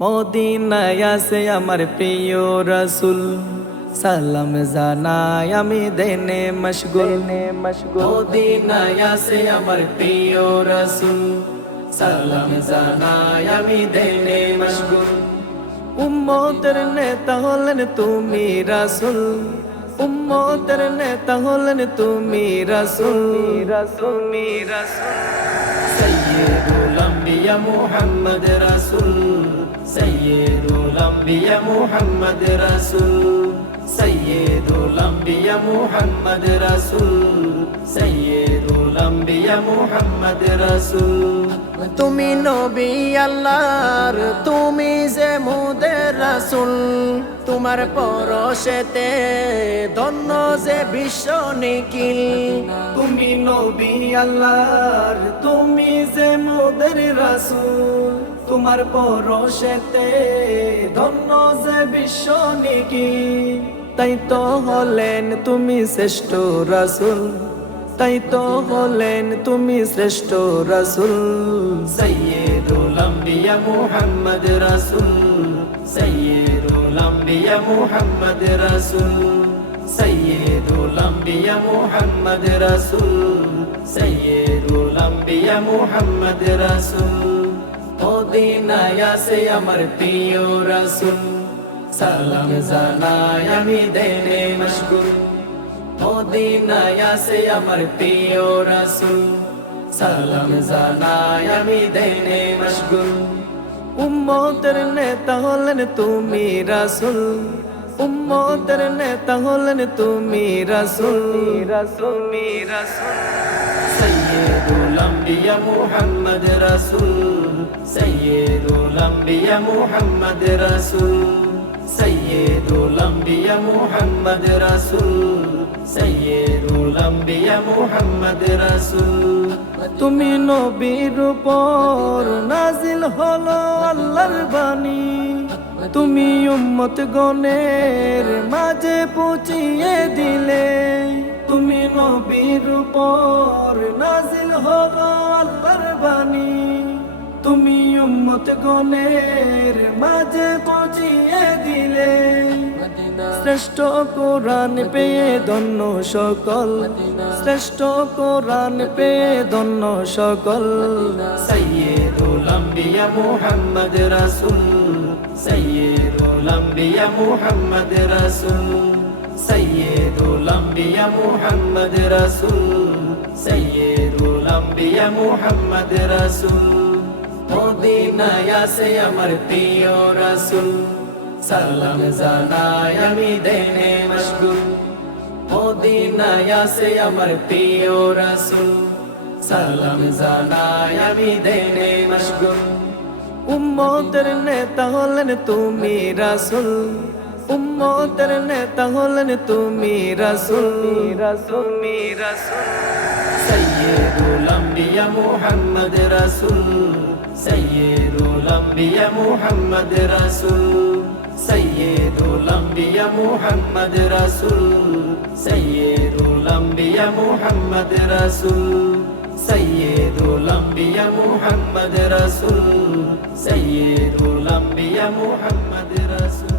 মদিনায় আছে আমার প্রিয় রাসূল, সালাম জানাই আমি দেনে মশগুল। মদিনায় আছে আমার প্রিয় রাসূল, সালাম জানাই আমি দেনে মশগুল। উম্মতের নেতা হলেন তুমি রাসূল, উম্মতের নেতা হলেন তুমি রাসূল, তুমি রাসূল। সাইয়্যিদুল আম্বিয়া মুহাম্মদ রাসূল, সাইয়্যিদুল আম্বিয়া মুহাম্মদ রাসূল, সাইয়্যিদুল আম্বিয়া মুহাম্মদ রাসূল, সাইয়্যিদুল আম্বিয়া মুহাম্মদ রাসূল। তুমি নবী আল্লাহর, তুমি যে মোদের রাসূল, তোমার পরশেতে ধন্য যে বিশ্ব নিখিল। তুমি নবী আল্লাহর, তুমি যে মোদের রাসূল, তোমার পরশেতে ধন্য যে বিশ্ব নিখিল। তাই তো হলেন তুমি শ্রেষ্ঠ রাসূল, তাই তো হলেন তুমি শ্রেষ্ঠ রাসূল। সাইয়্যিদুল আম্বিয়া মুহাম্মদ রাসূল, সাইয়্যিদুল আম্বিয়া মুহাম্মদ রাসূল, সাইয়্যিদুল আম্বিয়া মুহাম্মদ রাসূল, সাইয়্যিদুল আম্বিয়া মুহাম্মদ রাসূল। মদিনায় আছে আমার প্রিয় রাসূল, সালাম জানাই আমি দেনে মশগুল। মদিনায় আছে আমার প্রিয় রাসূল, সালাম জানাই আমি দেনে মশগুল। উম্মতের নেতা হলেন তুমি রাসূল, উম্মতের নেতা হলেন তুমি রাসূল, তুমি রাসূল। সাইয়্যিদুল আম্বিয়া মুহাম্মদ রাসূল, সাইয়্যিদুল আম্বিয়া মুহাম্মদ রাসূল, সাইয়্যিদুল আম্বিয়া মুহাম্মদ রাসূল, সাইয়্যিদুল আম্বিয়া মুহাম্মদ রাসূল। তুমি নবীর উপর নাজিল হলো আল্লাহর বাণী, তুমি উম্মত গণের মাঝে পৌঁছিয়ে দিলে। তুমি নবীর উপর নাজিল হলো আল্লাহর বাণী, তুমি উম্মত গণের মাঝে পৌঁছিয়ে দিলে। শ্রেষ্ঠ কোরআন পেয়ে ধন্য সকল, শ্রেষ্ঠ কোরআন পেয়ে ধন্য সকল। সাইয়্যিদুল আম্বিয়া মুহাম্মদ রাসূল, সাইয়্যিদুল আম্বিয়া মুহাম্মদ রাসূল, সাইয়্যিদুল আম্বিয়া মুহাম্মদ রাসূল, সাইয়্যিদুল আম্বিয়া মুহাম্মদ রাসূল। মদিনায় আছে আমার প্রিয় রাসূল, সালাম জানাই আমি দেনে মশগুল। মদিনায় আছে আমার প্রিয় রাসূল, সালাম জানাই আমি দেনে মশগুল। উম্মতের নেতা হলেন তুমি রাসূল, উম্মতের নেতা হলেন তুমি রাসূল, তুমি রাসূল। সাইয়্যিদুল আম্বিয়া মুহাম্মদ রাসূল, সাইয়্যিদুল আম্বিয়া মুহাম্মদ রাসূল, সাইয়্যিদুল আম্বিয়া মুহাম্মদ রাসূল, সাইয়্যিদুল আম্বিয়া মুহাম্মদ রাসূল, সাইয়্যিদুল আম্বিয়া মুহাম্মদ রাসূল, সাইয়্যিদুল আম্বিয়া মুহাম্মদ রাসূল।